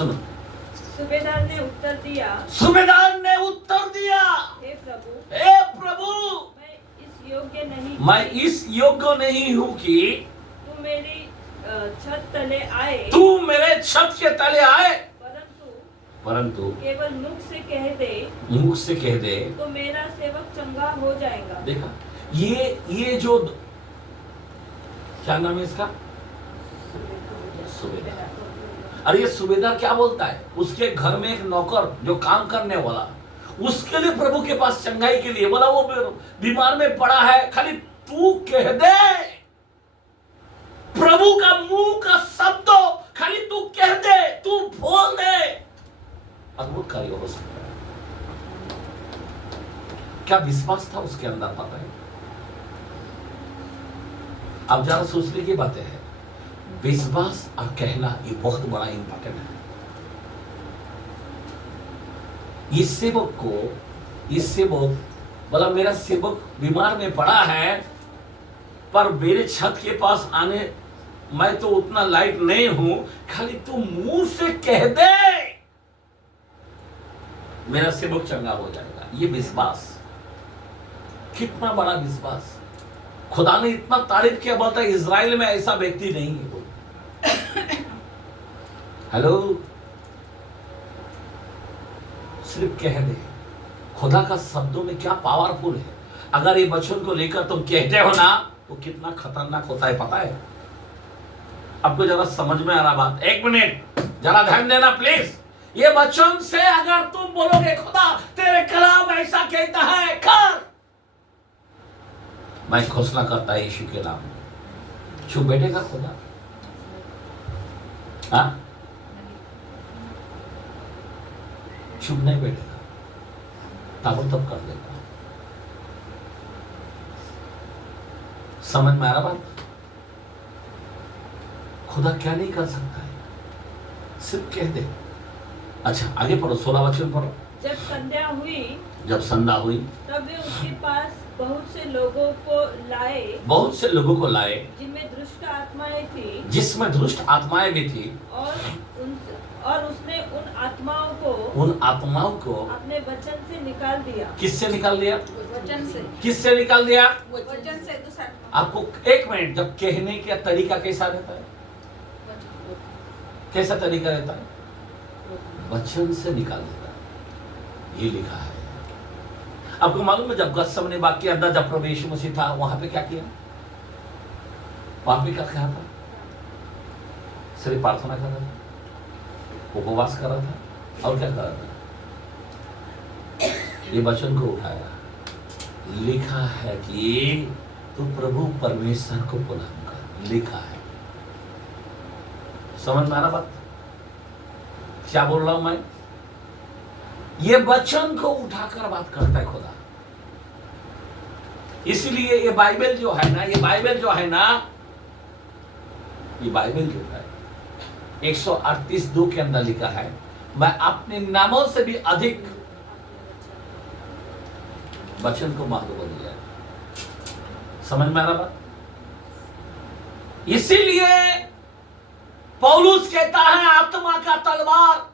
सुनो। सूबेदार ने उत्तर दिया, सूबेदार ने उत्तर दिया, हे प्रभु, मैं इस योग्य नहीं हूँ कि तू मेरी छत तले आए, तू मेरे छत के तले आए, परंतु केवल मुख से कह दे तो मेरा सेवक चंगा हो जाएगा। देखा, ये जो क्या नाम है इसका, सूबेदार। अरे ये सूबेदार क्या बोलता है, उसके घर में एक नौकर जो काम करने वाला, उसके लिए प्रभु के पास चंगाई के लिए बोला, वो बीमार में पड़ा है, खाली तू कह दे, प्रभु का मुंह का शब्द खाली तू कह दे, तू बोल दे, अद्भुत कार्य हो सकता है। क्या विश्वास था उसके अंदर, पता है। अब ज्यादा सोचने की बातें हैं, विश्वास और कहना ये बहुत बड़ा इंपॉर्टेंट है। इस सेवक बोला, मेरा सेवक बीमार में पड़ा है, पर मेरे छत के पास आने, मैं तो उतना लायक नहीं हूं, खाली तू मुंह से कह दे, मेरा सेवक चंगा हो जाएगा। ये विश्वास, कितना बड़ा विश्वास। खुदा ने इतना तारीफ किया, बोलता है इजराइल में ऐसा व्यक्ति नहीं है। हेलो, सिर्फ कह दे। खुदा का शब्दों में क्या पावरफुल है। अगर ये वचन को लेकर तुम कहते हो ना, तो कितना खतरनाक होता है, पता है आपको। जरा समझ में आ रहा बात, एक मिनट जरा ध्यान देना प्लीज। ये वचन से अगर तुम बोलोगे, खुदा तेरे कलाम ऐसा कहता है, कर, मैं घोषणा करता है यीशु के नाम, चुप बैठेगा खुदा? हाँ, चुप नहीं बैठेगा, ताबड़तोड़ कर देगा। समझ में आ रहा बात? खुदा क्या नहीं कर सकता है, सिर्फ कह दे। अच्छा आगे पढ़ो, 16 वचन पढ़ो। जब संध्या हुई तब वे उसके पास बहुत से लोगों को लाए जिनमें दुष्ट आत्माएं भी थी, और उसने उन आत्माओं को अपने वचन से निकाल दिया। किससे निकाल दिया? वचन से। किससे निकाल दिया? वचन से। आपको एक मिनट, जब कहने का तरीका कैसा रहता है, कैसा तरीका रहता है? वचन से निकाल देता है, ये लिखा है। आपको मालूम है, जब गत्समने बाग के अंदर जब प्रभु यीशु मसीह था, वहां पे क्या किया? वहां पे क्या कहा था? सिर्फ प्रार्थना कर रहा था, उपवास कर रहा था, और क्या कर रहा था? ये वचन को उठाया, लिखा है कि तू प्रभु परमेश्वर को प्रणाम कर, लिखा है। समझ में आ रहा बात? क्या बोल रहा हूं मैं? ये वचन को उठाकर बात करता है खुदा। इसलिए ये बाइबल जो है ना, ये बाइबल जो है 138:2 के अंदर लिखा है, मैं अपने नामों से भी अधिक वचन को महत्व दिया। समझ में आ रहा बात? इसीलिए पौलुस कहता है, आत्मा का तलवार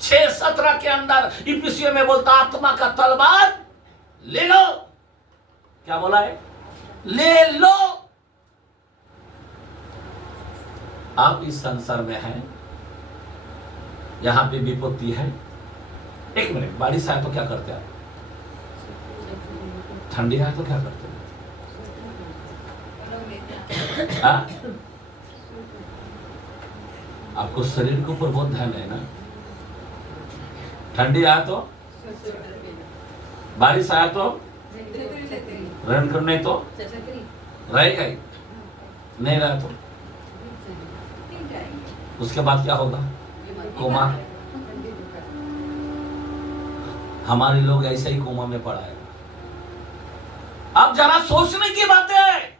6:17 के अंदर इफिसियों में बोलता, आत्मा का तलवार ले लो। क्या बोला है? ले लो। आप इस संसार में हैं, यहां पे विपत्ति है। एक मिनट, बारिश आए तो क्या करते हैं? ठंडी आए तो क्या करते हैं? आपको शरीर के ऊपर बहुत ध्यान है ना। ठंडी आया तो, बारिश आया तो, रन करने तो रहेगा ही, नहीं रहा तो उसके बाद क्या होगा? कोमा। हमारे लोग ऐसे ही कोमा में पड़ा है। अब जरा सोचने की बात है।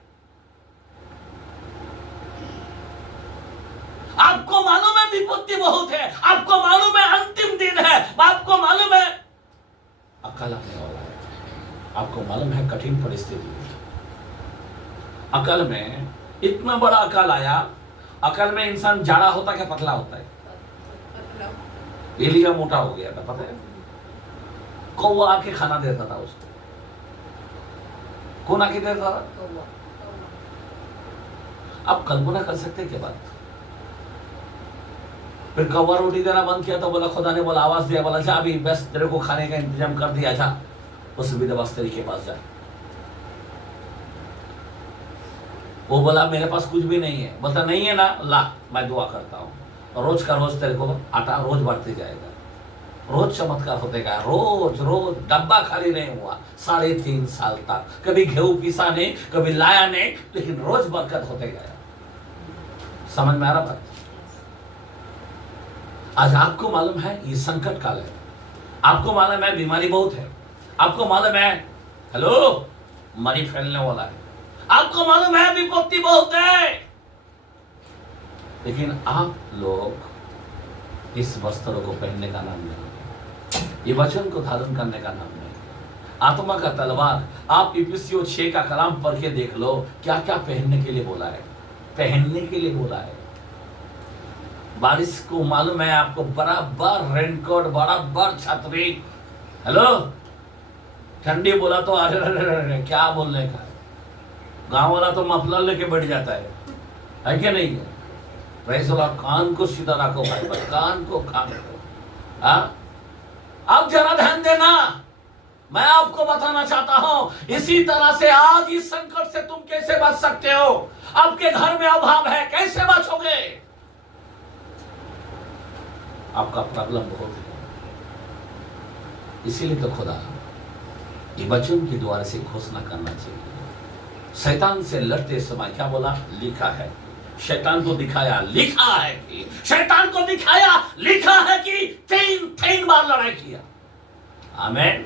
आपको मालूम है विपत्ति बहुत है, आपको मालूम है अंतिम दिन है, आपको मालूम है अकाल आने वाला है, आपको मालूम है कठिन परिस्थिति। अकाल में इतना बड़ा अकाल आया। अकाल में इंसान जाड़ा होता क्या पतला होता है? एलिया मोटा हो गया था, पता है? कौवा आके खाना देता था उसको। कौन आके देता था? आप कल्पना कर सकते हैं क्या बात? फिर कौवा रोटी देना बंद किया तो बोला, खुदा ने बोला, आवाज दिया, बोला जा अभी बस तेरे को खाने का इंतजाम कर दिया, जा उस विधवा के पास जा। वो बोला मेरे पास कुछ भी नहीं है। बोलता नहीं है ना, ला मैं दुआ करता हूँ, रोज का रोज तेरे को आटा रोज बढ़ते जाएगा, रोज चमत्कार होते गया, रोज रोज डब्बा खाली नहीं हुआ 3.5 साल तक। कभी गेहूं पीसा नहीं, कभी लाया नहीं, लेकिन रोज बरकत होते गया। समझ में आ रहा बात? आज आपको मालूम है ये संकट काल है, आपको मालूम है बीमारी बहुत है, आपको मालूम है हेलो मरी फैलने वाला है, आपको मालूम है विपत्ति बहुत है, लेकिन आप लोग इस वस्त्रों को पहनने का नाम नहीं, ये वचन को धारण करने का नाम नहीं। आत्मा का तलवार, आप इफिसियों 6 का कलाम पढ़ के देख लो, क्या क्या पहनने के लिए बोला है, पहनने के लिए बोला है। बारिश को मालूम है आपको, बराबर रेनकोट, बराबर छतरी। हेलो, ठंडी बोला तो अरे अरे क्या बोलने का, गांव वाला तो मफलर लेके बैठ जाता है क्या नहीं है? रईसोला कान को सीधा रखो भाई, कान को हाँ? आप जरा ध्यान देना, मैं आपको बताना चाहता हूं इसी तरह से आज इस संकट से तुम कैसे बच सकते हो। आपके घर में अभाव है, कैसे बचोगे? आपका प्रॉब्लम बहुत है, इसीलिए तो खुदा ये वचन के द्वारा से घोषणा करना चाहिए। शैतान से लड़ते समय क्या बोला? लिखा है। शैतान को दिखाया, लिखा है कि, शैतान को दिखाया, लिखा है कि 3 बार लड़ाई किया। आमेन,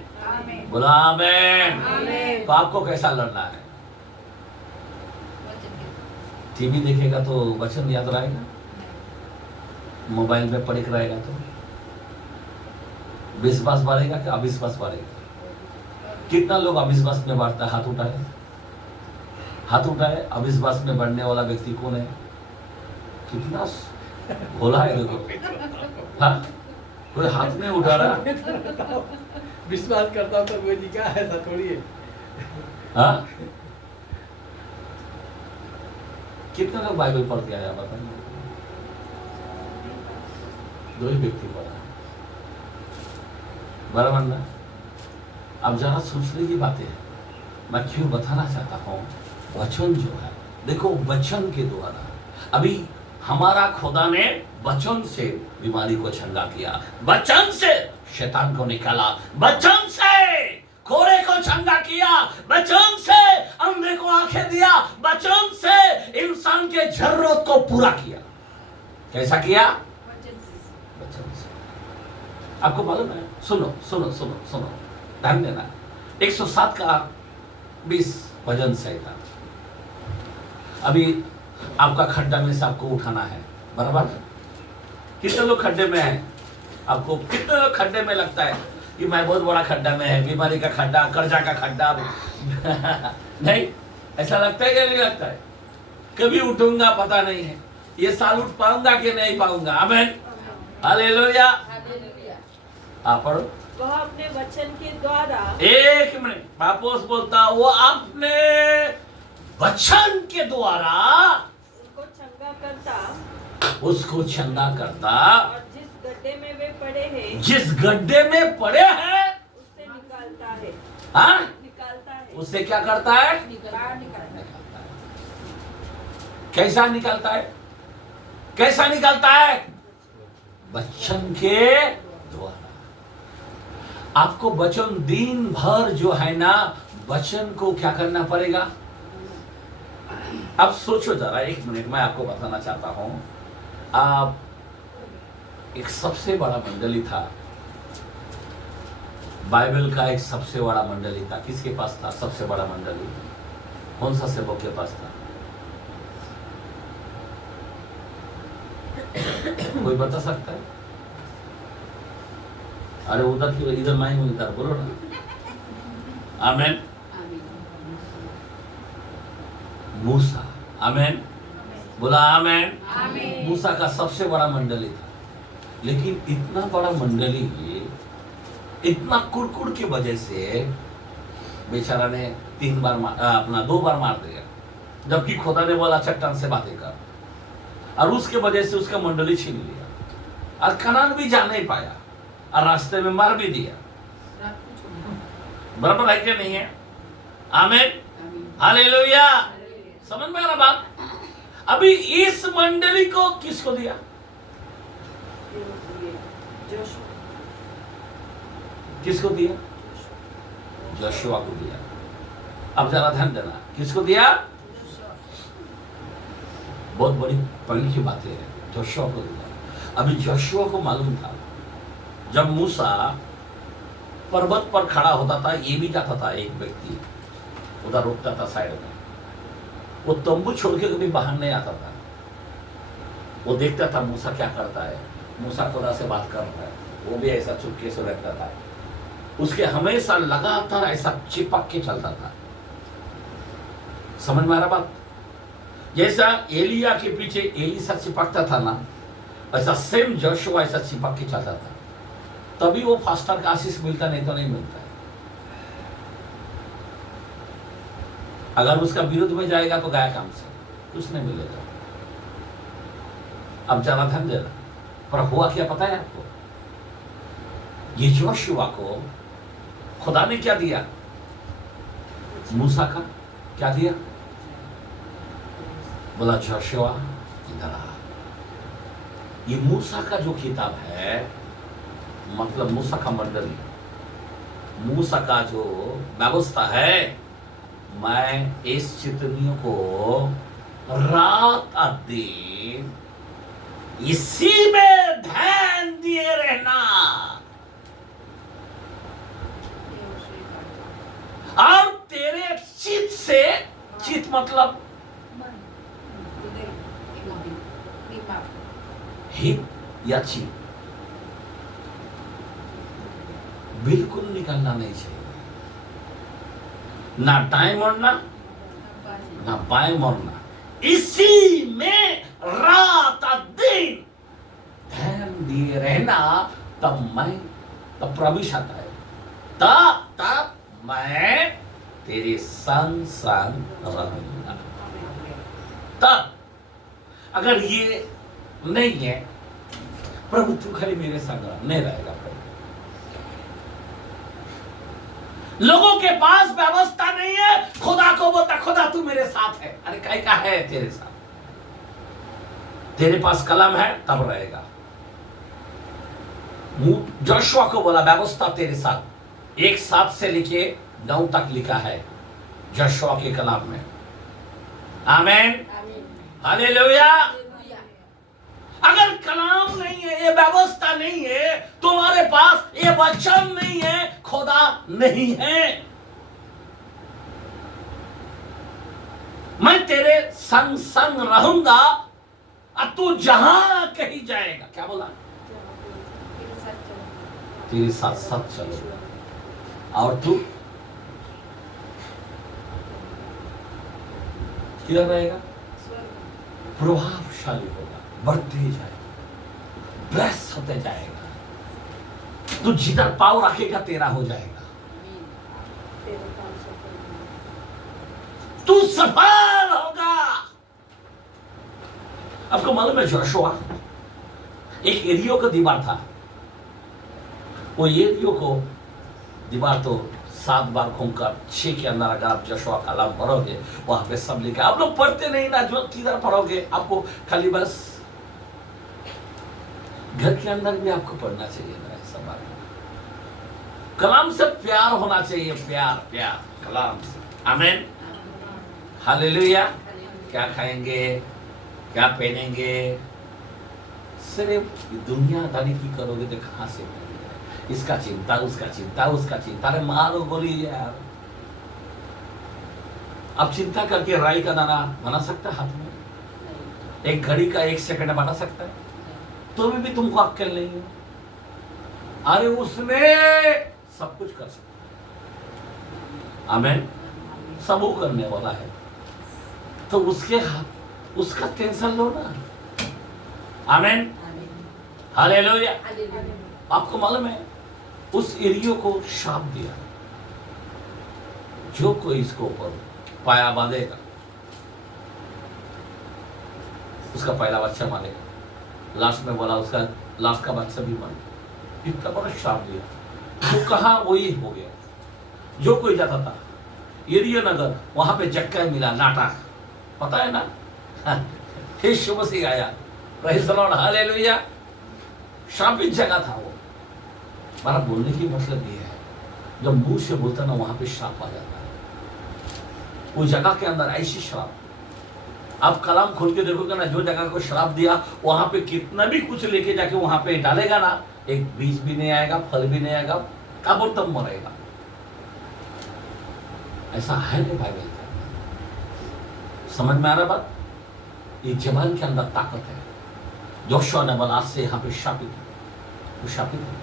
बोला आमेन। तो आपको कैसा लड़ना है? टीवी देखेगा तो वचन याद रहेगा, मोबाइल में पढ़ के रहेगा तो विश्वास बढ़ेगा कि अविश्वास बढ़ेगा? कितना लोग अविश्वास में बढ़ता है? हाथ उठाए, हाथ उठाए। अविश्वास में बढ़ने वाला व्यक्ति कौन है? कितना भोला है देखो। हाँ, कोई हाथ नहीं उठा रहा। विश्वास करता हूँ तो कोई लिखा है, ऐसा थोड़ी है। हाँ, कितने लोग बाइबल पढ़ के आया बताइए? 2 ही व्यक्ति पढ़ा, बराबर ना? अब जरा सोचने की बातें हैं। मैं क्यों बताना चाहता हूँ, वचन जो है देखो, वचन के द्वारा अभी हमारा खुदा ने वचन से बीमारी को चंगा किया, वचन से शैतान को निकाला, वचन से कोरे को चंगा किया, वचन से अंधे को आंखें दिया, वचन से इंसान के जरूरत को पूरा किया। कैसा किया? वचन से। आपको मालूम है? सुनो सुनो सुनो सुनो, ध्यान देना। 107 का 20 भजन संहिता। अभी आपका खड्डा में से आपको उठाना है, बराबर? कितने लोग खड्डे में हैं? आपको कितने लोग खड्डे में लगता है कि मैं बहुत बड़ा खड्डा में है, बीमारी का खड्डा, कर्जा का खड्डा? नहीं, ऐसा लगता है या नहीं लगता है? कभी उठूंगा पता नहीं है, ये साल उठ पाऊंगा कि नहीं पाऊंगा। आमीन, हालेलुया। आप पढ़ो। वह अपने वचन के द्वारा, 1 मिनट वापस बोलता, वो अपने वचन के द्वारा उसको चंगा करता, उसको चंगा करता, और जिस गड्ढे में वे पड़े हैं, जिस गड्ढे में पड़े हैं उससे निकालता है। हाँ? निकालता है। उससे क्या करता है? बाहर निकालता है। कैसा निकालता है? कैसा निकालता है? वचन के द्वारा। आपको वचन दिन भर जो है ना, वचन को क्या करना पड़ेगा? अब सोचो जरा 1 मिनट, मैं आपको बताना चाहता हूं। आप एक सबसे बड़ा मंडली था, बाइबल का एक सबसे बड़ा मंडली था। किसके पास था सबसे बड़ा मंडली? कौन सा सेवक के पास था? कोई बता सकता है? अरे उधर की, इधर मैं हूं, इधर बोलो ना। आमीन। मूसा। आमीन, बोला आमीन। मूसा का सबसे बड़ा मंडली था। लेकिन इतना बड़ा मंडली, इतना कुड़कुड़ की वजह से बेचारा ने 2 बार मार दिया, जबकि खुदा ने बोला चट्टान से बातें कर, और उसके वजह से उसका मंडली छीन लिया और कनान भी जा नहीं पाया और रास्ते में मार भी दिया। बराबर है क्या नहीं है? आमीन, हालेलुया। समझ में आ रहा बात? अभी इस मंडली को किसको दिया? किसको दिया? जोशुआ को दिया। अब जरा ध्यान देना, किसको दिया? बहुत बड़ी पहली की बात है, जोशुआ को दिया। अभी जोशुआ को मालूम था जब मूसा पर्वत पर खड़ा होता था, ये भी जाता था, एक व्यक्ति उधर रुकता था साइड में, वो तंबू छोड़ के कभी बाहर नहीं आता था। वो देखता था मूसा क्या करता है, मूसा खुदा से बात कर रहा है, वो भी ऐसा चुपके से रहता था। उसके हमेशा लगातार ऐसा चिपक के चलता था। समझ में आ रहा बात? जैसा एलिया के पीछे एलीसा चिपकता था ना, ऐसा सेम जोशुआ ऐसा चिपक के चलता था। तभी वो फास्टर का आशीष मिलता, नहीं तो नहीं मिलता है। अगर उसका विरुद्ध में जाएगा तो गया काम से, कुछ नहीं मिलेगा। अब जरा ध्यान देना। पर हुआ क्या पता है आपको? ये जोशुआ को खुदा ने क्या दिया? मूसा का क्या दिया? बोला जोशुआ इधर आ। ये मूसा का जो किताब है, मतलब मूसा का मंडली, मूसा का जो व्यवस्था है, मैं इस चितनियों को रात और दिन इसी में ध्यान दिए रहना, और तेरे चित से, चित मतलब हित या चित, बिल्कुल निकलना नहीं चाहिए। ना टाइम मोड़ना, ना बाएं मोड़ना, इसी में रात और दिन ध्यान दिए रहना। तब प्रवेश आता है, तब मैं तेरे संग संग रहूंगा। तब अगर ये नहीं है, प्रभु तू खाली मेरे संग रह, नहीं रहेगा प्रभु। लोगों के पास व्यवस्था नहीं है, खुदा को बोलता खुदा तू मेरे साथ है। अरे कहीं का है तेरे साथ? तेरे पास कलम है तब रहेगा। जोशुआ को बोला व्यवस्था तेरे साथ, 1:7 से लेके 9 तक लिखा है जोशुआ के कलाम में। आमीन, हालेलुया। अगर कलाम नहीं है, ये व्यवस्था नहीं है, तुम्हारे पास ये वचन नहीं है, खुदा नहीं है। मैं तेरे संग संग रहूंगा और तू जहां कहीं जाएगा, क्या बोला? तेरे साथ साथ चलो, और तू क्या रहेगा? प्रभावशाली होगा, बढ़ते जाएगा, ब्लेस होते जाएगा। तू जिधर पाव रखेगा तेरा हो जाएगा। तू सफल होगा। आपको मालूम है जोशुआ एक एरियो का दीवार था, वो एरियो को दीवार तो 7 बार घूमकर 6 के अंदर अगर आप जोशुआ का कलाम पढ़ोगे, वहां पे सब लिखा। आप लोग पढ़ते नहीं ना, जो किधर पढ़ोगे, आपको खाली बस घर के अंदर भी आपको पढ़ना चाहिए ना। ऐसा बात कलाम से प्यार होना चाहिए, प्यार प्यार कलाम से। आमीन, हालेलुया। क्या खाएंगे, क्या पहनेंगे, सिर्फ दुनियादारी की करोगे तो कहां से मिलेगा? इसका चिंता, उसका चिंता, उसका चिंता। अरे मारो गोली यार। अब चिंता करके राई का दाना बना सकता है हाथ में? एक घड़ी का 1 सेकंड बना सकता है? तो भी तुमको अक्ल नहीं है। अरे उसने सब कुछ कर सकता। आमीन, सब वो करने वाला है, तो उसके हाथ, उसका टेंशन लो ना। आमीन, हालेलुया। आपको मालूम है उस एरियो को श्राप दिया, जो कोई इसको ऊपर पाया बांधेगा उसका पहला बच्चा मारेगा, लास्ट में बोला उसका लास्ट का बच्चा भी मारेगा। इतना बड़ा श्राप दिया। वो कहा वही हो गया। जो कोई जाता था एरिया नगर, वहां पे जक्का मिला नाटा, पता है ना। यीशु मसीह आया, प्रेज़ द लॉर्ड, हालेलुया। श्रापित जगह था वो। हमारा बोलने की मतलब ये है, जब मुंह से बोलता ना वहां पे श्राप आ जाता है। उस जगह के अंदर ऐसी श्राप, आप कलाम खोल के देखोगे ना, जो जगह को श्राप दिया वहां पे कितना भी कुछ लेके जाके वहां पे डालेगा ना, एक बीज भी नहीं आएगा, फल भी नहीं आएगा, काबोतम मरेगा। ऐसा है नहीं बाइबल के अंदर। समझ में आ रहा बात? ये जबान के अंदर ताकत है। जोशुआ ने बोला आज से यहाँ पे शापित है, वो शापित है।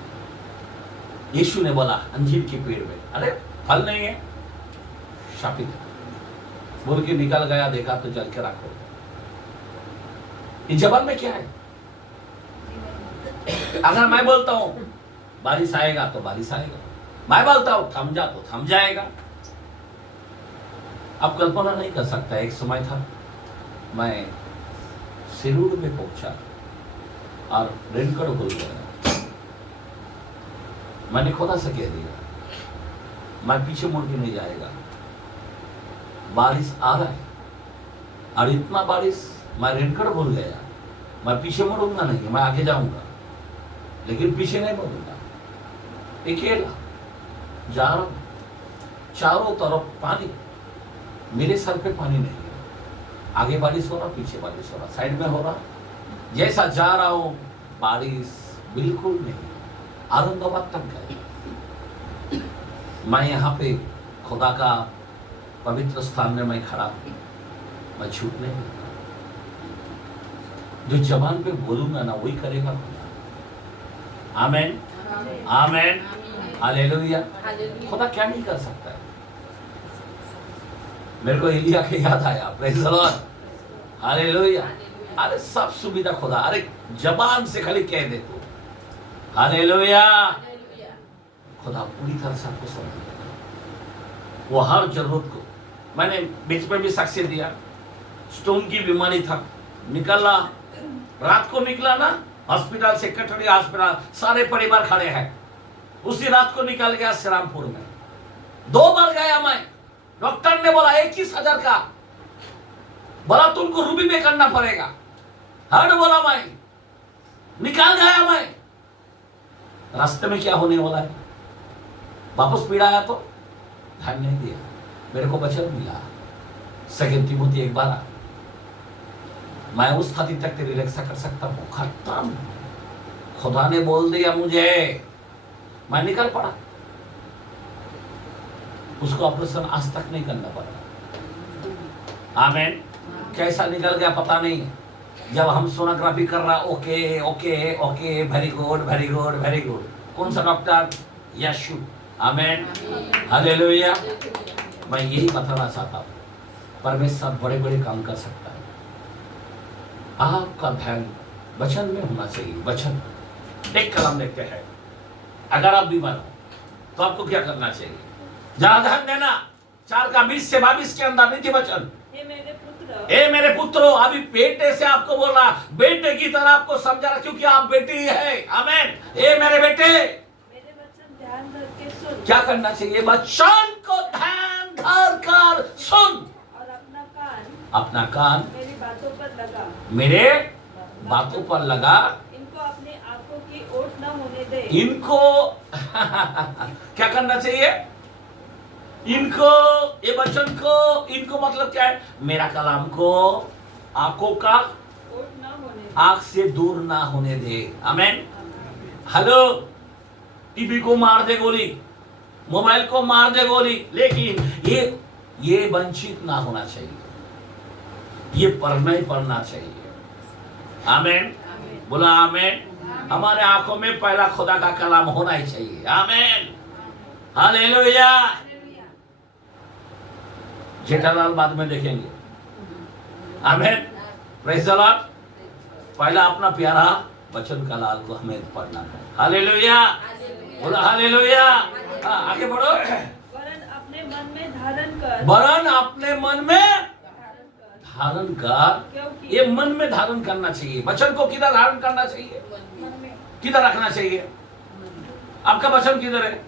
यीशु ने बोला अंजीर के पेड़ में, अरे फल नहीं है, शापित है, बोल के निकल गया, देखा तो जल के रखो। इस जबान में क्या है? अगर मैं बोलता हूं बारिश आएगा तो बारिश आएगा, मैं बोलता हूं थम जा तो थम जाएगा। आप कल्पना नहीं कर सकता, एक समय था मैं सिरूर में पहुंचा और रेनकोट भूल गया। मैंने खुदा से कह दिया मैं पीछे मुड़ के नहीं जाएगा, बारिश आ रहा है और इतना बारिश, मैं रेनकोट भूल गया, मैं पीछे मुड़ूंगा नहीं, मैं आगे जाऊंगा लेकिन पीछे नहीं मुड़ूंगा। अकेला जा रहा हूं, चारों तरफ पानी, मेरे सर पे पानी नहीं है, आगे बारिश हो रहा, पीछे बारिश हो रहा, साइड में हो रहा। जैसा जा रहा हूं बारिश बिल्कुल नहीं। औरंगाबाद तक गए। मैं यहाँ पे खुदा का पवित्र स्थान में मैं खड़ा हूं, मैं छूट नहीं दूंगा। जो जबान पे बोलूंगा ना वही करेगा खुदा। आमेन, आमेन, हालेलुया। खुदा क्या नहीं कर सकता है। मेरे को एलिया के याद आया, प्रेज़ द लॉर्ड, हालेलुया। अरे सब सुविधा खुदा, अरे जबान से खाली कह दे तू, हालेलुया। खुदा पूरी तरह से आपको समझ देगा, वो हर जरूरत को। मैंने बीच में भी साक्ष्य दिया, स्टोन की बीमारी था, निकला, रात को निकला ना, हॉस्पिटल सेक्रेटरी हॉस्पिटल, सारे परिवार खड़े हैं। उसी रात को निकल गया श्रीरामपुर में। 2 बार गया मैं, डॉक्टर ने बोला 21,000 का, बोला तुमको रूबी में करना पड़ेगा। हर्ड बोला मैं, निकाल गया मैं। रास्ते में क्या होने वाला है, वापस पीड़ा तो ध्यान नहीं दिया, मेरे को वचन मिला 2 तिमोथी 1:12, मैं उस स्थिति तक तेरी रक्षा कर सकता हूं। खत्म, खुदा ने बोल दिया मुझे, मैं निकल पड़ा। उसको ऑपरेशन आज तक नहीं करना पड़ा। आमेन। कैसा निकल गया पता नहीं। जब हम सोनोग्राफी कर रहा, okay okay okay, very good very good very good. कौन सा डॉक्टर? यीशु। आमेन, हालेलुया। मैं यही बताना चाहता हूँ, परमेश्वर बड़े बड़े काम कर सकता है। आपका ध्यान वचन में होना चाहिए। वचन एक कलम देखते हैं। अगर आप बीमार हो तो आपको क्या करना चाहिए? जहां ध्यान देना, 4:20 से 22 के अंदर नीति वचन, ए मेरे पुत्रो, अभी बेटे से आपको बोल रहा, बेटे की तरह आपको समझा रहा, क्योंकि आप बेटी है। आमेन। ए मेरे बेटे, मेरे वचन ध्यान धर के सुन। क्या करना चाहिए? वचन को ध्यान धर कर सुन, और अपना कान मेरी बातों पर लगा, मेरे बातों पर लगा। इनको अपनी आंखों की ओट न होने दे। इनको क्या करना चाहिए? इनको, ये वचन को, इनको मतलब क्या है? मेरा कलाम को आंखों का ओट न होने दे। आंख से दूर ना होने दे। आमेन। हेलो, टीवी को मार दे गोली, मोबाइल को मार दे गोली, लेकिन ये वंचित ना होना चाहिए, ये पढ़ना ही पढ़ना चाहिए। आमेन, बोला आमेन। हमारे आंखों में पहला खुदा का कलाम होना ही चाहिए। आमेन, हालेलुया। जेठालाल बाद में देखेंगे। आमेन, प्रेज़ द लॉर्ड। पहला अपना प्यारा वचन का लाल को हमें पढ़ना है। हालेलुया, बोला हालेलुया। हाँ, आगे बढ़ो। वरन अपने मन में धारण कर, वरन अपने मन में धारण कर, धारण कर। क्योंकि ये मन में धारण करना चाहिए। वचन को किधर धारण करना चाहिए? मन में किधर रखना चाहिए? आपका वचन किधर है?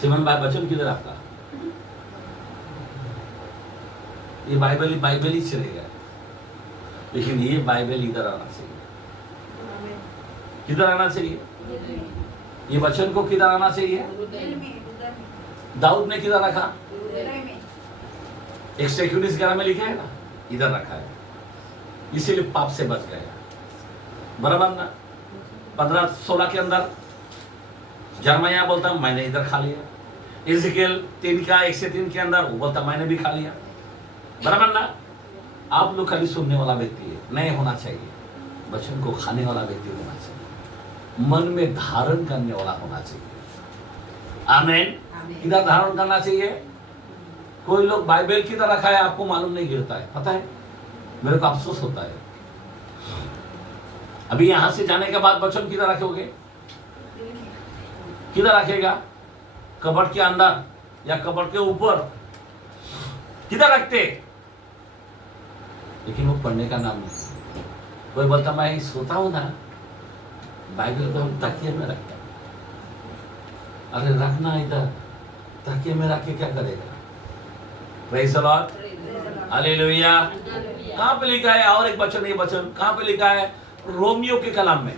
सिमन भाई, वचन किधर आपका? ये बाइबल ही चलेगा, लेकिन ये बाइबल इधर आना चाहिए। किधर आना चाहिए? ये वचन को किधर आना चाहिए? दाऊद ने किधर रखा? 119:11 में लिखा है ना, इधर रखा है, इसीलिए पाप से बच गया। बराबर ना? 15-16 के अंदर जर्मया बोलता मैंने इधर खा लिया। इज़राइल 3 का 1 से 3 के अंदर वो बोलता मैंने भी खा लिया। बराबर ना? आप लोग खाली सुनने वाला व्यक्ति है, नहीं होना चाहिए। वचन को खाने वाला व्यक्ति होना चाहिए, मन में धारण करने वाला होना चाहिए। आमीन। किधर धारण करना चाहिए? कोई लोग बाइबल किधर रखा है आपको मालूम नहीं, गिरता है, पता है? मेरे को अफसोस होता है। अभी यहां से जाने के बाद वचन किधर रखोगे? किधर रखेगा? कबर्ड के अंदर या कबर्ड के ऊपर? किधर रखते? लेकिन वो पढ़ने का नाम नहीं। कोई बोलता मैं सोता हूं ना, बाइबल को हम तकिए में रखते हैं। अरे रखना इधर, तकिए में रख के क्या करेगा? Praise the Lord, hallelujah. कहां पे लिखा है? और एक वचन, ये वचन कहां पे लिखा है? रोमियो के कलाम में।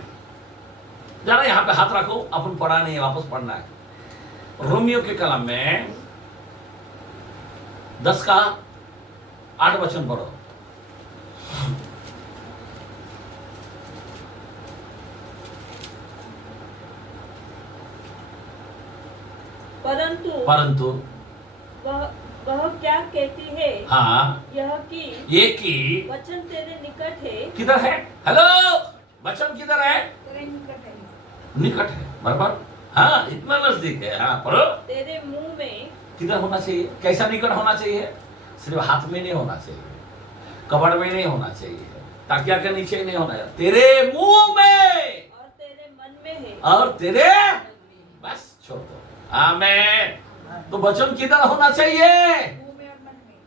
जरा यहां पे हाथ रखो, अपन पढ़ा नहीं है, वापस पढ़ना है। रोमियो के कलाम में 10 का 8 वचन पढ़ो। परंतु वह क्या कहती है? हाँ, यह कि ये कि वचन तेरे निकट है। किधर है? हेलो, वचन किधर है? तेरे निकट है, निकट है, बराबर। हाँ, इतना नजदीक है। हाँ, पढ़ो। तेरे मुंह में। किधर होना चाहिए? कैसा निकट होना चाहिए? सिर्फ हाथ में नहीं होना चाहिए, कबड़ में नहीं होना चाहिए, ताकिया के नीचे नहीं होना चाहिए, तेरे मुंह में और तेरे मन में है। और तेरे, बस छोड़ दो। आमीन। तो वचन किधर होना चाहिए? मुंह में और मन में।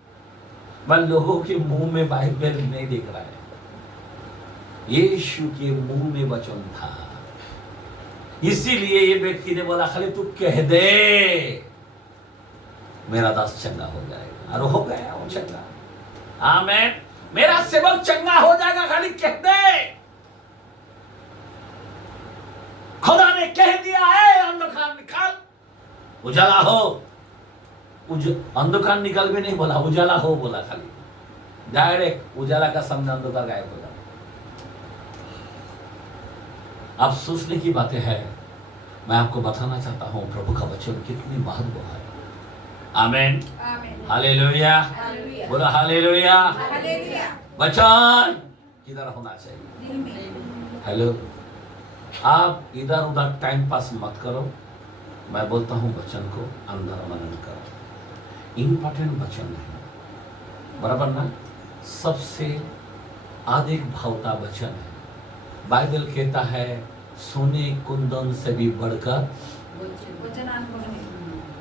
पर लोगों के मुंह में बाइबल नहीं दिख रहा है। यीशु के मुंह में वचन था, इसीलिए ये व्यक्ति ने बोला खाली तू कह दे मेरा दास चंगा हो जाएगा। और हो गया वो चंगा। आमीन। मेरा सेवक चंगा हो जाएगा, खाली कह दे। खुदा ने कह दिया है अंधकार निकाल, उजाला हो। अंधकार निकल भी नहीं बोला, उजाला हो बोला। खाली डायरेक्ट उजाला का सामने अंधकार गायब हो जाता। अब सोचने की बातें हैं। मैं आपको बताना चाहता हूं प्रभु का वचन कितनी महत्व है। आमीन, हालेलुया, बोला हालेलुया। वचन किधर होना चाहिए? हेलो, आप इधर उधर टाइम पास मत करो। मैं बोलता हूं वचन को अंदर मनन करो। इंपॉर्टेंट वचन है, बराबर ना? सबसे अधिक भावता वचन है। बाइबल कहता है सोने कुंदन से भी बढ़कर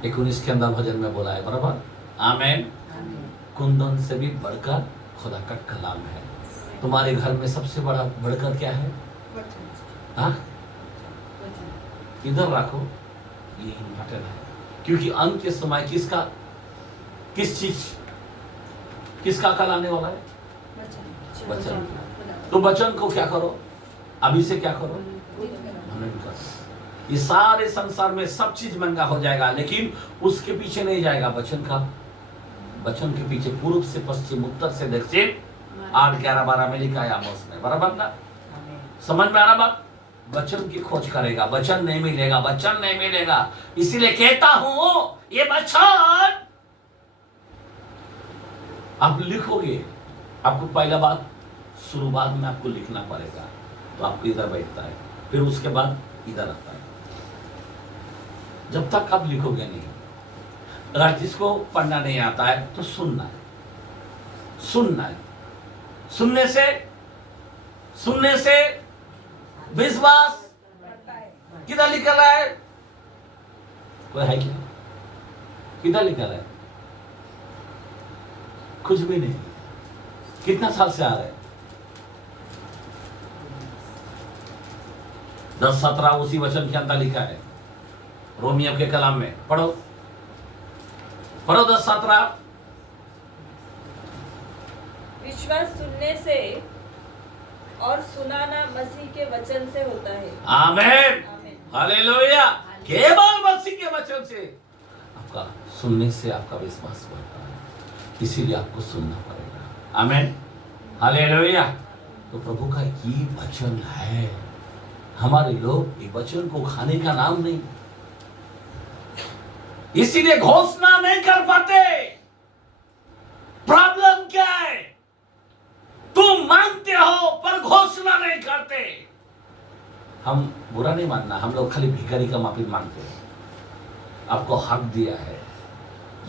19 के अंदर भजन में बोला है, बराबर। आमीन। कुंदन से भी बढ़कर खुदा का कलाम है। तुम्हारे घर में सबसे बड़ा बढ़कर क्या है? हाँ, इधर रखो, ये इम्पोर्टेंट है। क्योंकि अंत के समय किसका कल आने वाला है? वचन। तो वचन को क्या करो? अभी से क्या करो? ये सारे संसार में सब चीज महंगा हो जाएगा, लेकिन उसके पीछे नहीं जाएगा वचन का। वचन के पीछे पूर्व से पश्चिम, उत्तर से दक्षिण, 8, 11, 12 में लिखा है आमोस में, बराबर ना? समझ में आ रहा बात? वचन की खोज करेगा, वचन नहीं मिलेगा, वचन नहीं मिलेगा। इसीलिए कहता हूं ये वचन आप लिखोगे। आपको पहला बात शुरुआत में आपको लिखना पड़ेगा, तो आपको इधर बैठता है, फिर उसके बाद इधर आता है। जब तक आप लिखोगे नहीं, अगर जिसको पढ़ना नहीं आता है तो सुनना है, सुनना है। सुनने से विश्वास बढ़ता है। किधर लिखा रहा है? कोई है क्या? किधर लिखा रहा है? कुछ भी नहीं। कितना साल से आ रहा है? 10-17 उसी वचन के अंदर लिखा है, रोमियो के कलाम में। पढ़ो 10-17। विश्वास सुनने से और सुनाना मसीह के वचन से होता है। आमेन, आमीन। हालेलुया। केवल मसीह के वचन से आपका सुनने से आपका विश्वास बढ़ता है, इसीलिए आपको सुनना पड़ेगा। आमेन, हालेलुया। तो प्रभु का ये वचन है। हमारे लोग ये वचन को खाने का नाम नहीं, इसीलिए घोषणा नहीं कर पाते। प्रॉब्लम क्या है? तुम मानते हो पर घोषणा नहीं करते। हम बुरा नहीं मानना, हम लोग खाली भिखारी का माफी मांगते हैं। आपको हक दिया है,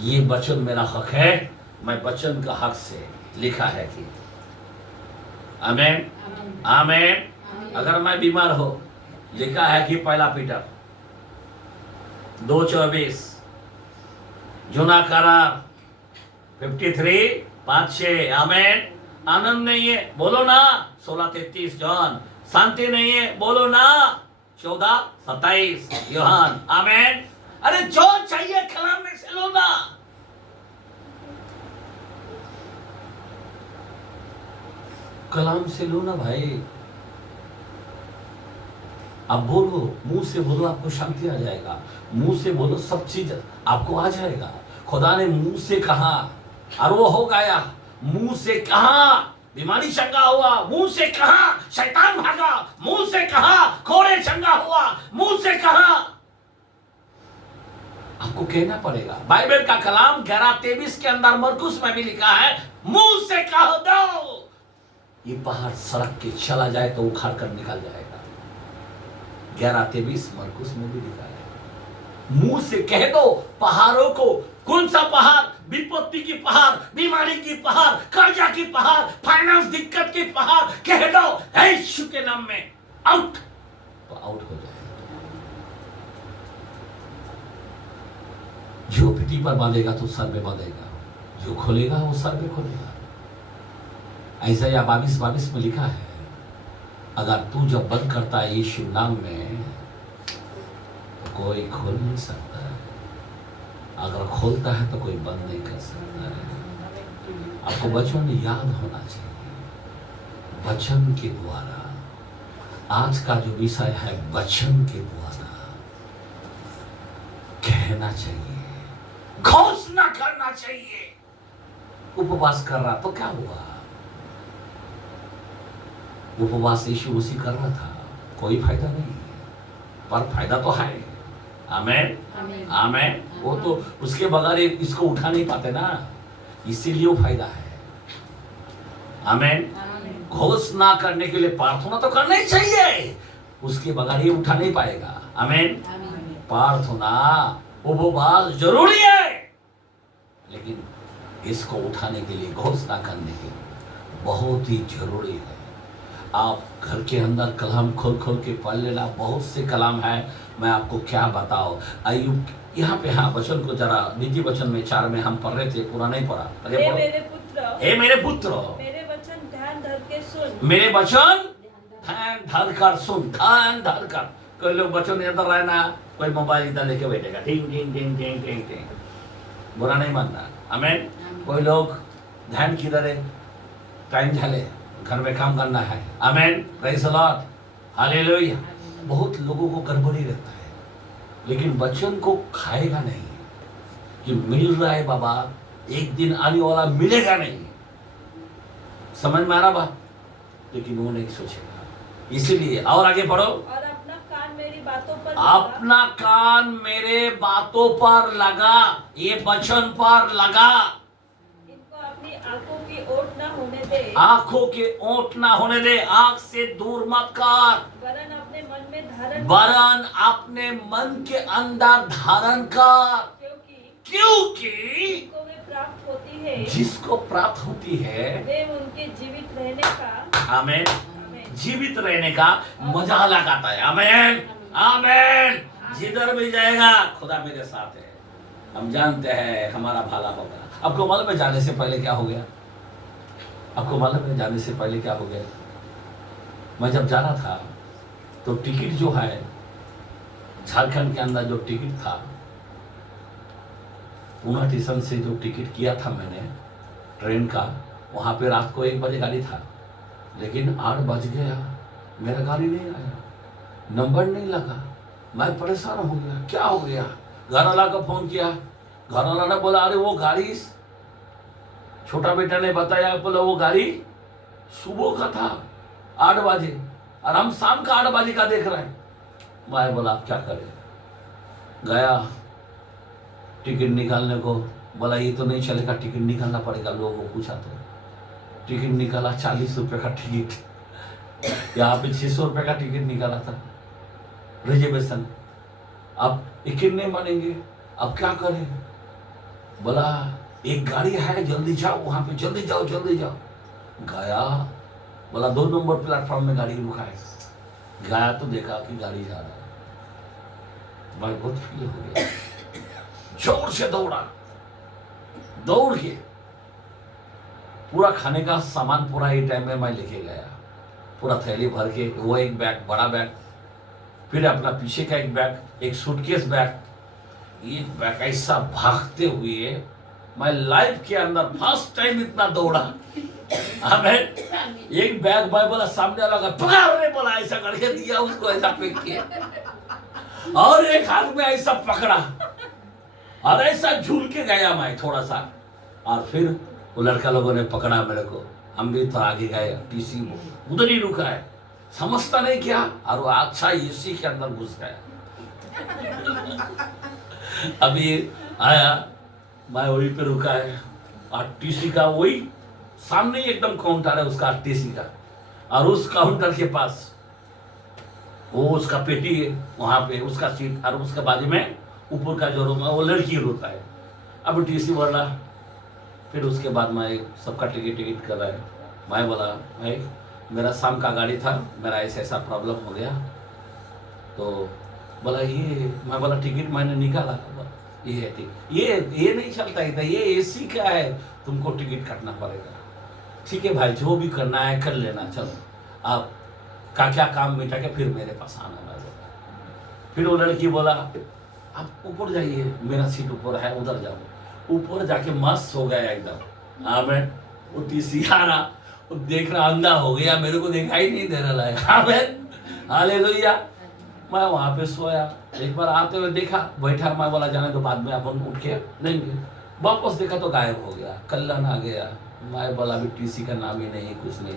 ये वचन मेरा हक है, मैं वचन का हक से लिखा है कि आमेन, आमेन। अगर मैं बीमार हो, लिखा है कि 1 पीटर 2:24, जूना करार 53:5-6। आमेन। आनंद नहीं है, बोलो ना। 16:33 जॉन। शांति नहीं है, बोलो ना। 14:27 यूहन। आमेन। अरे जो चाहिए कलाम में से लो ना। कलाम से लो ना भाई। आप बोलो, मुंह से बोलो, आपको शांति आ जाएगा। मुंह से बोलो, सब चीज आपको आ जाएगा। खुदा ने मुंह से कहा और वो हो गया। मुंह से कहा बीमारी चंगा हुआ, मुंह से कहा शैतान भागा, मुंह से कहा कोड़े चंगा हुआ, मुंह से कहा। आपको कहना पड़ेगा। बाइबल का कलाम 11:23 के अंदर मरकुस में भी लिखा है, मुंह से कह दो ये पहाड़ सड़क के चला जाए तो उखाड़ कर निकल जाएगा। 11:23 मरकुस में भी लिखा है। मुंह से कह दो पहाड़ों को। कौन सा पहाड़? विपत्ति की पहाड़, बीमारी की पहाड़, कर्जा की पहाड़, फाइनेंस दिक्कत की पहाड़। कह दो यीशु के नाम में आउट, तो आउट हो जाएगा। जो पिटी पर बांधेगा तो सर पे बांधेगा, जो खोलेगा वो सर पे खोलेगा। ऐसा या 22:22 में लिखा है, अगर तू जब बंद करता है यीशु नाम में तो कोई खोल नहीं सकता है, अगर खोलता है तो कोई बंद नहीं कर सकता है। आपको वचन याद होना चाहिए। वचन के द्वारा, आज का जो विषय है वचन के द्वारा कहना चाहिए, घोषणा करना चाहिए। उपवास कर रहा तो क्या हुआ? उपवास यीशु मसीह कर रहा था, कोई फायदा नहीं, पर फायदा तो है। आमेन, आमेन। वो तो उसके बगैर इसको उठा नहीं पाते ना, इसीलिए वो फायदा है। आमेन। घोषणा करने के लिए प्रार्थना तो करना ही चाहिए, उसके बगैर ये उठा नहीं पाएगा। आमेन। प्रार्थना उपवास जरूरी है, लेकिन इसको उठाने के लिए, घोषणा करने के लिए बहुत ही जरूरी है। आप घर के अंदर कलाम खोल खोल के पढ़ लेना, बहुत से कलाम है, मैं आपको क्या बताओ। अय्यूब यहाँ पे, हाँ वचन को जरा नीति वचन में 4 में हम पढ़ रहे थे, पूरा नहीं पढ़ा। हे मेरे पुत्र, हे मेरे पुत्र, मेरे वचन ध्यान धर के सुन। मेरे वचन ध्यान धर कर सुन, ध्यान धर कर। कोई लोग वचन इधर रहना, कोई मोबाइल इधर लेके बैठेगा, टिंग टिंग टिंग टिंग टिंग टिंग। बुरा नहीं मानना। आमेन। कोई लोग ध्यान किधर है, टाइम झाले, घर में काम करना है। आमेन, प्रेज़ द लॉर्ड, हालेलुया। बहुत लोगों को गड़बड़ी रहता है, लेकिन वचन को खाएगा नहीं कि मिल रहा है बाबा, एक दिन आने वाला मिलेगा नहीं, समझ में आ रहा बात, लेकिन वो नहीं सोचेगा। इसीलिए और आगे बढ़ो। और अपना कान मेरी बातों पर अपना कान मेरे बातों पर लगा, ये वचन पर लगा। इनको अपनी आंखों की ओट ना होने दे, आंखों के ओट ना होने दे, आंख से दूर मत कर, वरन अपने मन में धारण, वरन अपने मन के अंदर धारण कर, क्योंकि जिनको वे प्राप्त होती है, जिसको प्राप्त होती है वे उनके जीवित रहने का आमेन। आमीन। जीवित रहने का मजा अलग आता है। आमेन आमेन। जिधर भी जाएगा खुदा मेरे साथ है, हम जानते हैं हमारा भला होगा। आपको मालूम है जाने से पहले क्या हो गया? आपको मालूम है जाने से पहले क्या हो गया? मैं जब जा रहा था तो टिकट जो है झारखंड के अंदर जो टिकट था, पूना स्टेशन से जो टिकट किया था मैंने ट्रेन का, वहाँ पे रात को 1 बजे गाड़ी था, लेकिन 8 बज गया, मेरा गाड़ी नहीं आया, नंबर नहीं लगा। मैं परेशान हो गया, क्या हो गया? घर वाला को फोन किया, घर वाला ने बोला अरे वो गाड़ी, छोटा बेटा ने बताया, बोला वो गाड़ी सुबह का था 8 बजे और हम शाम का 8 बजे का देख रहे हैं। मैं बोला आप क्या करें? गया टिकट निकालने को, बोला ये तो नहीं चलेगा, टिकट निकालना पड़ेगा। लोगों को पूछा तो टिकट निकाला, 40 रुपये का टिकट। यहाँ पे 600 रुपये का टिकट निकाला था रिजर्वेशन। अब कितने बनेंगे, अब क्या करें? बोला एक गाड़ी है, जल्दी जाओ वहाँ पे, जल्दी जाओ जल्दी जाओ। गया, बोला 2 नंबर प्लेटफॉर्म में गाड़ी रुका है। गया तो देखा कि गाड़ी जा रहा है। मैं बहुत फील हो गया, जोर से दौड़ा, दौड़ के पूरा खाने का सामान पूरा ही टाइम में मैं लेके गया, पूरा थैली भर के, वो एक बैग बड़ा बैग, फिर अपना पीछे का एक बैग, एक सूटकेस बैग, एक बैग, ऐसा भागते हुए मैं लाइफ के अंदर फर्स्ट टाइम इतना दौड़ा। हमें एक बैग मैं बोला सामने वाला का पकड़ने, बोला ऐसा करके दिया उसको, ऐसा फेंक के, और एक हाथ में ऐसा पकड़ा और ऐसा झूल के गया मैं थोड़ा सा, और फिर वो लड़का लोगों ने पकड़ा मेरे को, हम भी तो आगे गए, टीसी उधर ही रुका है, समझता नहीं क्या, और वो अच्छा एसी के अंदर घुस गया। अभी आया, मैं वहीं पे रुका है, और टीसी का वही सामने ही एकदम काउंटर है उसका, टीसी का, और उस काउंटर के पास वो उसका पेटी है, वहां पे उसका सीट, और उसके बाजू में ऊपर का जो रूम है वो लड़की रोता है। अब टीसी बोला, फिर उसके बाद मैं सबका टिकट कर रहा है। मैं बोला भाई मेरा शाम का गाड़ी था, मेरा ऐसा प्रॉब्लम हो गया, तो बोला ये, मैं बोला टिकट मैंने निकाला, ये है ये नहीं चलता इधर, ये एसी का है, तुमको टिकट काटना पड़ेगा। ठीक है भाई, जो भी करना है कर लेना, चलो आप का क्या काम मिटा के फिर मेरे पास आना। फिर वो लड़की बोला आप ऊपर जाइए, मेरा सीट ऊपर है, उधर जाओ। ऊपर जाके मस्त हो गया एकदम। हाँ मैं वो टीसी आ रहा, वो देख रहा, अंधा हो गया, मेरे को दिखाई नहीं दे रहा है। हाँ मैं हालेलुया। मैं वहाँ पे सोया, एक बार आते हुए देखा, बैठा, मैं बोला जाने तो बाद में अपन उठ के लेंगे। वापस देखा तो गायब हो गया, कल्याण आ गया। मैं बोला अभी टीसी का नाम ही नहीं, कुछ नहीं,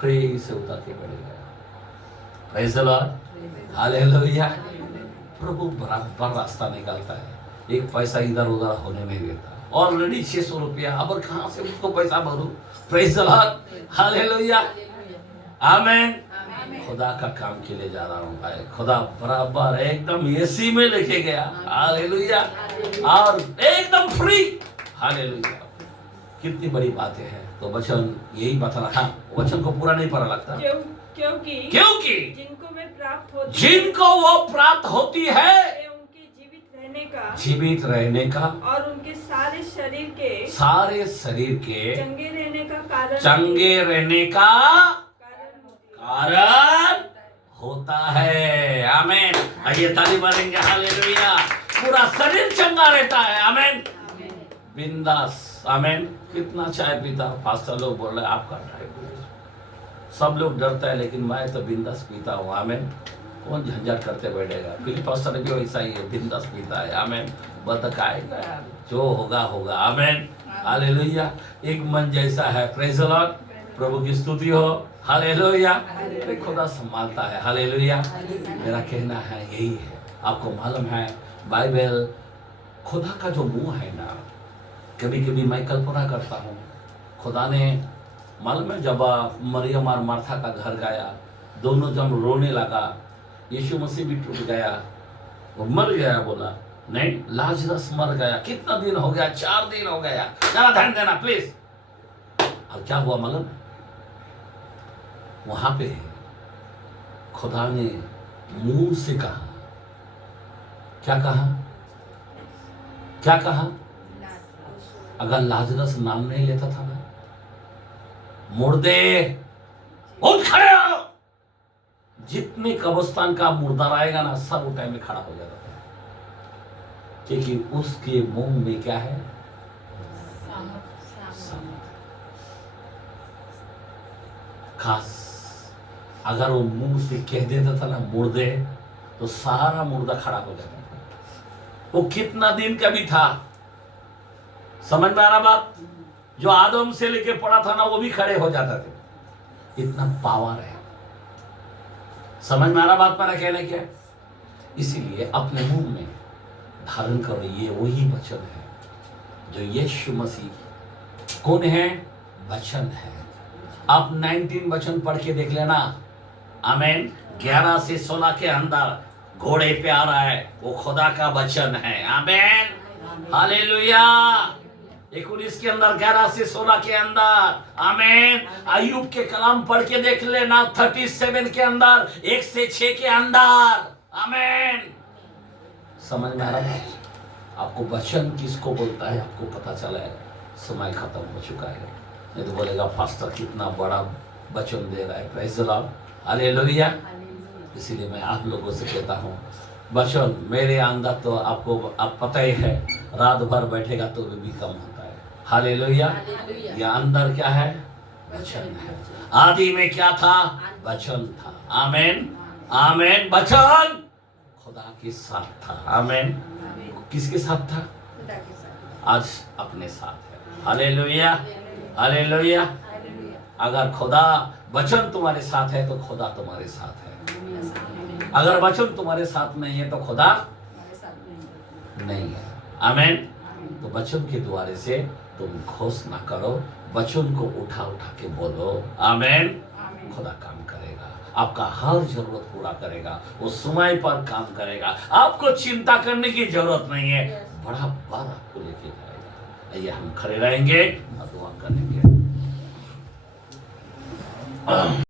फ्री से उतर के बैठ गया। Praise the Lord, hallelujah. प्रभु बराबर रास्ता निकालता है, एक पैसा इधर उधर होने नहीं देता। ऑलरेडी 600 रुपया, अब कहाँ से उसको पैसा भरूं? प्रेज़ द लॉर्ड, हालेलुया, आमीन। खुदा का काम के लिए जा रहा हूँ भाई, खुदा बराबर एकदम एसी में लेके गया, हालेलुया, और एकदम फ्री, हालेलुया। कितनी बड़ी बातें हैं। तो वचन यही बता रहा, वचन को पूरा नहीं पढ़ा लगता, क्योंकि जिनको वो प्राप्त होती है उनके जीवित रहने का और उनके सारे शरीर के चंगे रहने का कारण होता है। आमीन। आइए ताली मारेंगे, हालेलुया। पूरा शरीर चंगा रहता है, आमीन, बिंदास, आमीन। कितना चाय पीता, पास्टर लोग बोल रहे आपका सब लोग डरता है, लेकिन मैं तो बिंदास पीता हूँ, आमीन। कौन झंझट करते बैठेगा? फिर पास्टर भी वैसा ही है, बिंदास पीता है, आमीन। बताएगा यार, जो होगा होगा, आमीन, हालेलुया। एक मन जैसा है, प्रेज़ द लॉर्ड, प्रभु की स्तुति हो, हालेलुया। खुदा संभालता है, हालेलुया। मेरा कहना है यही है। आपको मालूम है बाइबल, खुदा का जो मुंह है ना, कभी कभी मैं कल्पना करता हूँ, खुदा ने, मालूम है जब मरियम और मार्था का घर गया, दोनों जब रोने लगा, यीशु मसीह भी टूट गया, वो मर गया, बोला नहीं लाजरस मर गया। कितना दिन हो गया? 4 दिन हो गया। जरा ध्यान देना प्लीज। और क्या हुआ मालूम? वहां पे खुदा ने मुंह से कहा, क्या कहा? क्या कहा? अगर लाजरस नाम नहीं लेता था ना, मुर्दे उठ खड़े हो, जितने कब्रिस्तान का मुर्दा रहेगा ना सब उस टाइम में खड़ा हो जाता था, क्योंकि उसके मुंह में क्या है? सामर्थ। खास अगर वो मुंह से कह देता था ना मुर्दे, तो सारा मुर्दा खड़ा हो जाता था। वो कितना दिन का भी था, समझ में आ रहा बात? जो आदम से लेके पड़ा था ना वो भी खड़े हो जाता थे, इतना पावर है। समझ में आ रहा बात मेरा कहना क्या? इसीलिए अपने मुंह में धारण करो, ये वही वचन है जो यीशु मसीह कौन है? वचन है। आप 19 वचन पढ़ के देख लेना। आमीन। 11 से 16 के अंदर घोड़े पे आ रहा है, वो खुदा का वचन है। आमीन, हालेलुया। 19 के अंदर, 11 से 16 के अंदर, आमीन। अय्यूब के कलाम पढ़ के देख लेना, 37 के अंदर, 1 से 6 के अंदर। आमीन। समझ में आ रहा है? आपको वचन किसको बोलता है आपको पता चला है। समय खत्म हो चुका है, नहीं तो बोलेगा पास्टर कितना बड़ा वचन दे रहा है। Praise the Lord, hallelujah. इसीलिए मैं आप लोगों से कहता हूँ, वचन मेरे अंदर तो आपको आप पता ही है, रात भर बैठेगा तो भी कम होता है। हालेलुया। ये अंदर क्या है? वचन है। आदि में क्या था? वचन था। आमीन, आमीन। वचन खुदा के साथ था। आमीन। किसके साथ था? आज अपने साथ है। Hallelujah, hallelujah. अगर खुदा वचन तुम्हारे साथ है तो खुदा तुम्हारे साथ है। अगर वचन तुम्हारे साथ नहीं है तो खुदा नहीं है। आमीन। तो वचन के द्वारे से तुम घोषणा करो, वचन को उठा उठा के बोलो। आमीन। खुदा काम करेगा, आपका हर जरूरत पूरा करेगा, वो समय पर काम करेगा। आपको चिंता करने की जरूरत नहीं है, बड़ा बार आपको लेके जाएगा। आइए हम खड़े रहेंगे और दुआ करेंगे।